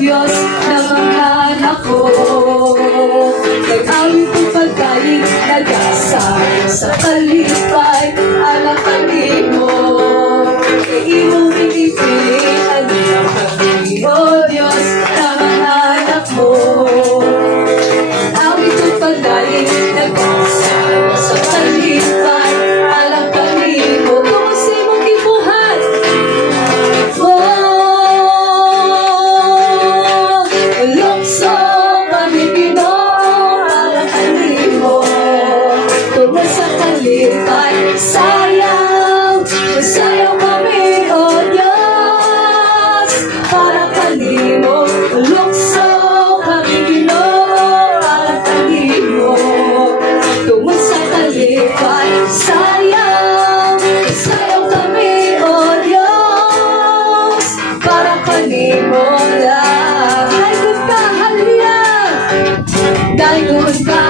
Diyos na mga anak ko. Nag-awit ko pagkain, nag-asaya sa kalipay, alang kalimo. Kay imong pinipilian niya kami, O Diyos na mga anak mo. Awit ko pagkain, nag-asaya sa kalipay, alang kalimo. Kumusta imong gibuhat? Lukso kami Ginoo, alang kalimo. Tungo sa kalipay, sayaw, sayaw kami, O Diyos, para kalimo. Lukso kami Ginoo, alang kalimo. Tungo sa kalipay, sayaw, sayaw kami, O Diyos, para kanimo lang. Dayon ka, hallelujah. Dayon ka,